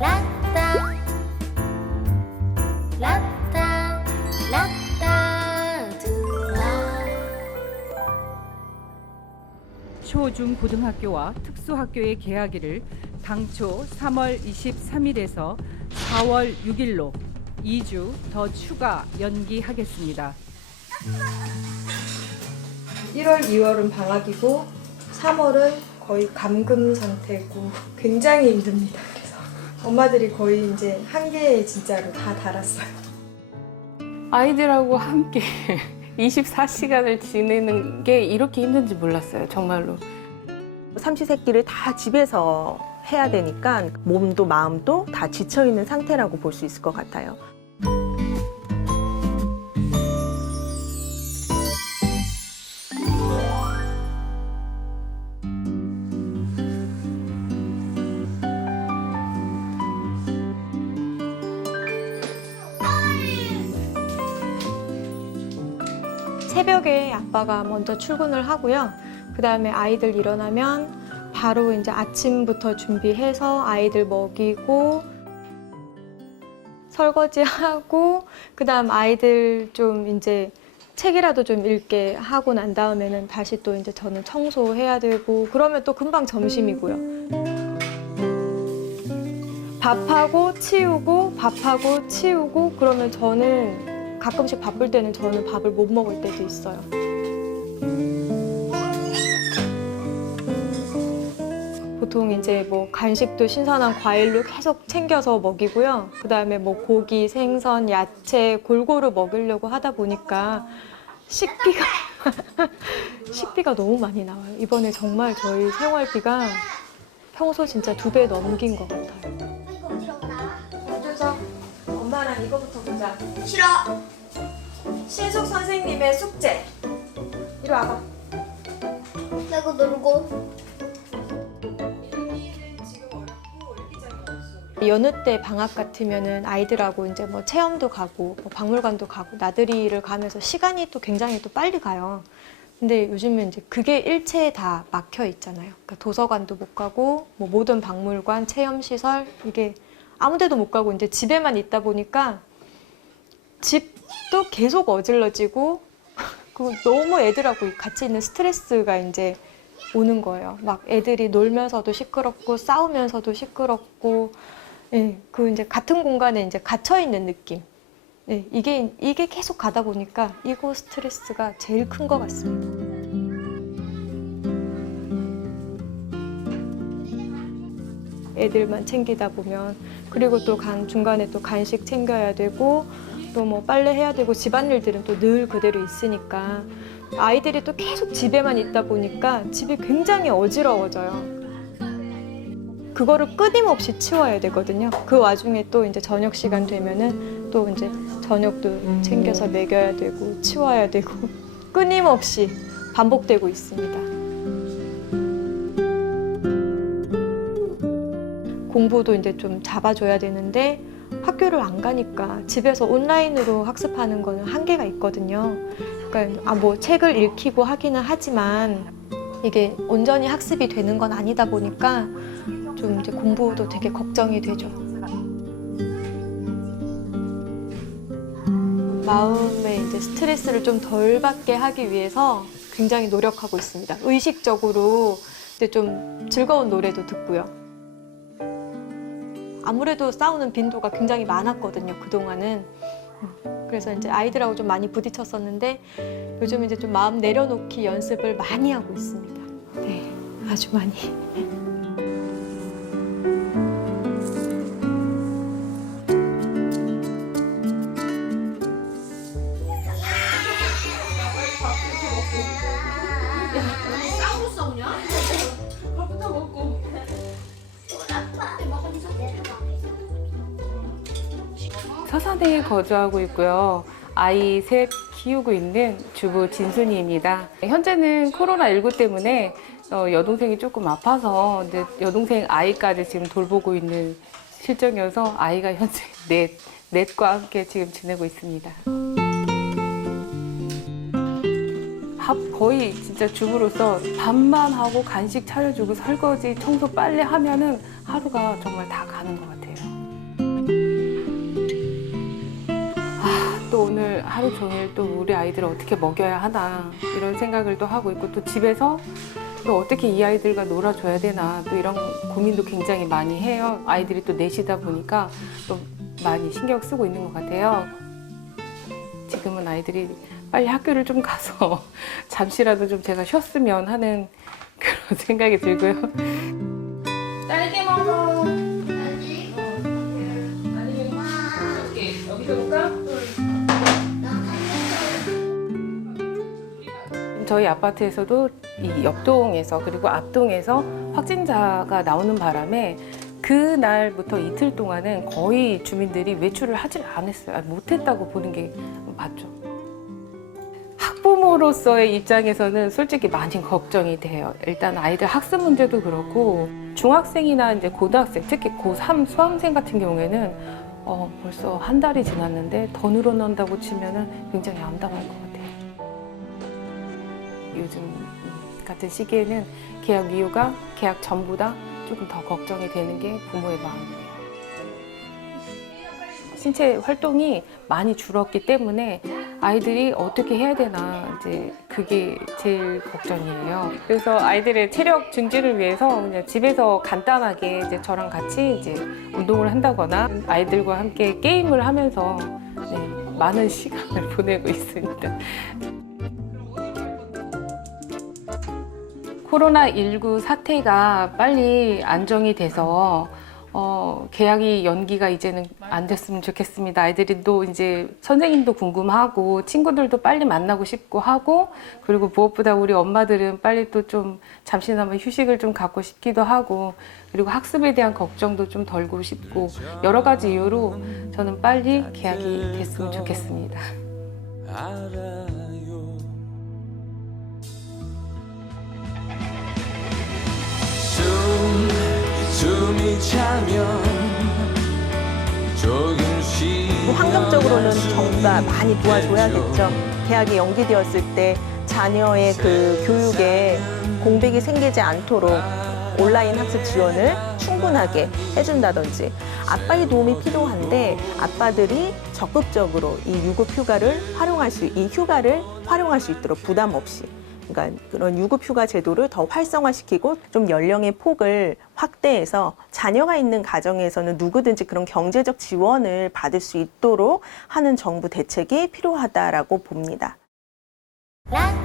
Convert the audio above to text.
라따 라따 라따 두라. 초, 중, 고등학교와 특수학교의 개학일을 당초 3월 23일에서 4월 6일로 2주 더 추가 연기하겠습니다. 1월, 2월은 방학이고 3월은 거의 감금 상태고 굉장히 힘듭니다. 그래서 엄마들이 거의 이제 한계에 진짜로 다 달았어요. 아이들하고 함께 24시간을 지내는 게 이렇게 힘든지 몰랐어요, 정말로. 삼시세끼를 다 집에서 해야 되니까 몸도 마음도 다 지쳐있는 상태라고 볼 수 있을 것 같아요. 새벽에 아빠가 먼저 출근을 하고요. 그 다음에 아이들 일어나면 바로 이제 아침부터 준비해서 아이들 먹이고 설거지하고 그 다음 아이들 좀 이제 책이라도 좀 읽게 하고 난 다음에는 다시 또 이제 저는 청소해야 되고 그러면 또 금방 점심이고요. 밥하고 치우고 그러면 저는 가끔씩 바쁠 때는 저는 밥을 못 먹을 때도 있어요. 보통 이제 뭐 간식도 신선한 과일로 계속 챙겨서 먹이고요. 그다음에 뭐 고기, 생선, 야채 골고루 먹이려고 하다 보니까 식비가 식비가 너무 많이 나와요. 이번에 정말 저희 생활비가 평소 진짜 2배 넘긴 것 같아요. 윤준서, 엄마랑 이거부터 보자. 싫어. 신숙 선생님의 숙제. 이리 와봐. 내가 놀고. 여느 때 방학 같으면은 아이들하고 이제 뭐 체험도 가고 뭐 박물관도 가고 나들이를 가면서 시간이 또 굉장히 또 빨리 가요. 근데 요즘은 이제 그게 일체에 다 막혀 있잖아요. 그러니까 도서관도 못 가고 뭐 모든 박물관, 체험 시설 이게 아무데도 못 가고 이제 집에만 있다 보니까 집도 계속 어질러지고 그 너무 애들하고 같이 있는 스트레스가 이제 오는 거예요. 막 애들이 놀면서도 시끄럽고 싸우면서도 시끄럽고, 예, 그 이제 같은 공간에 이제 갇혀 있는 느낌. 예, 이게 계속 가다 보니까 이거 스트레스가 제일 큰 것 같습니다. 애들만 챙기다 보면 그리고 또 중간에 또 간식 챙겨야 되고 또 뭐 빨래 해야 되고 집안일들은 또 늘 그대로 있으니까 아이들이 또 계속 집에만 있다 보니까 집이 굉장히 어지러워져요. 그거를 끊임없이 치워야 되거든요. 그 와중에 또 이제 저녁 시간 되면은 또 이제 저녁도 챙겨서 먹여야 되고 치워야 되고 끊임없이 반복되고 있습니다. 공부도 이제 좀 잡아줘야 되는데 학교를 안 가니까 집에서 온라인으로 학습하는 거는 한계가 있거든요. 그러니까 뭐 책을 읽히고 하기는 하지만 이게 온전히 학습이 되는 건 아니다 보니까 좀 이제 공부도 되게 걱정이 되죠. 마음의 이제 스트레스를 좀 덜 받게 하기 위해서 굉장히 노력하고 있습니다. 의식적으로 이제 좀 즐거운 노래도 듣고요. 아무래도 싸우는 빈도가 굉장히 많았거든요, 그동안은. 그래서 이제 아이들하고 좀 많이 부딪혔었는데 요즘 이제 좀 마음 내려놓기 연습을 많이 하고 있습니다. 네, 아주 많이. 서산에 거주하고 있고요. 아이 셋 키우고 있는 주부 진순이입니다. 현재는 코로나19 때문에 여동생이 조금 아파서 이제 여동생 아이까지 지금 돌보고 있는 실정이어서 아이가 현재 넷과 함께 지금 지내고 있습니다. 밥 거의 진짜 주부로서 밥만 하고 간식 차려주고 설거지, 청소, 빨래 하면은 하루가 정말 다 가는 것 같아요. 또 오늘 하루 종일 또 우리 아이들을 어떻게 먹여야 하나 이런 생각을 또 하고 있고 또 집에서 또 어떻게 이 아이들과 놀아줘야 되나 또 이런 고민도 굉장히 많이 해요. 아이들이 또 넷이다 보니까 또 많이 신경 쓰고 있는 것 같아요. 지금은 아이들이 빨리 학교를 좀 가서 잠시라도 좀 제가 쉬었으면 하는 그런 생각이 들고요. 딸기 먹어. 딸기? 여기서 볼까? 저희 아파트에서도 이 옆동에서 그리고 앞동에서 확진자가 나오는 바람에 그날부터 이틀 동안은 거의 주민들이 외출을 하질 않았어요. 못했다고 보는 게 맞죠. 학부모로서의 입장에서는 솔직히 많이 걱정이 돼요. 일단 아이들 학습 문제도 그렇고 중학생이나 이제 고등학생, 특히 고3 수험생 같은 경우에는 벌써 한 달이 지났는데 더 늘어난다고 치면은 굉장히 암담할 것 같아요. 요즘 같은 시기에는 계약 이후가 계약 전보다 조금 더 걱정이 되는 게 부모의 마음이에요. 신체 활동이 많이 줄었기 때문에 아이들이 어떻게 해야 되나 이제 그게 제일 걱정이에요. 그래서 아이들의 체력 증진을 위해서 그냥 집에서 간단하게 이제 저랑 같이 이제 운동을 한다거나 아이들과 함께 게임을 하면서 많은 시간을 보내고 있습니다. 코로나19 사태가 빨리 안정이 돼서 계약이 연기가 이제는 안 됐으면 좋겠습니다. 아이들이 또 이제 선생님도 궁금하고 친구들도 빨리 만나고 싶고 하고 그리고 무엇보다 우리 엄마들은 빨리 또 좀 잠시나마 휴식을 좀 갖고 싶기도 하고 그리고 학습에 대한 걱정도 좀 덜고 싶고 여러 가지 이유로 저는 빨리 계약이 됐으면 좋겠습니다. 숨이 차면 조금씩 환경적으로는 정부가 많이 도와줘야겠죠. 계약이 연기되었을 때 자녀의 그 교육에 공백이 생기지 않도록 온라인 학습 지원을 충분하게 해준다든지 아빠의 도움이 필요한데 아빠들이 적극적으로 이 유급 휴가를 이 휴가를 활용할 수 있도록 부담 없이 그러니까 그런 유급휴가 제도를 더 활성화시키고 좀 연령의 폭을 확대해서 자녀가 있는 가정에서는 누구든지 그런 경제적 지원을 받을 수 있도록 하는 정부 대책이 필요하다라고 봅니다. 라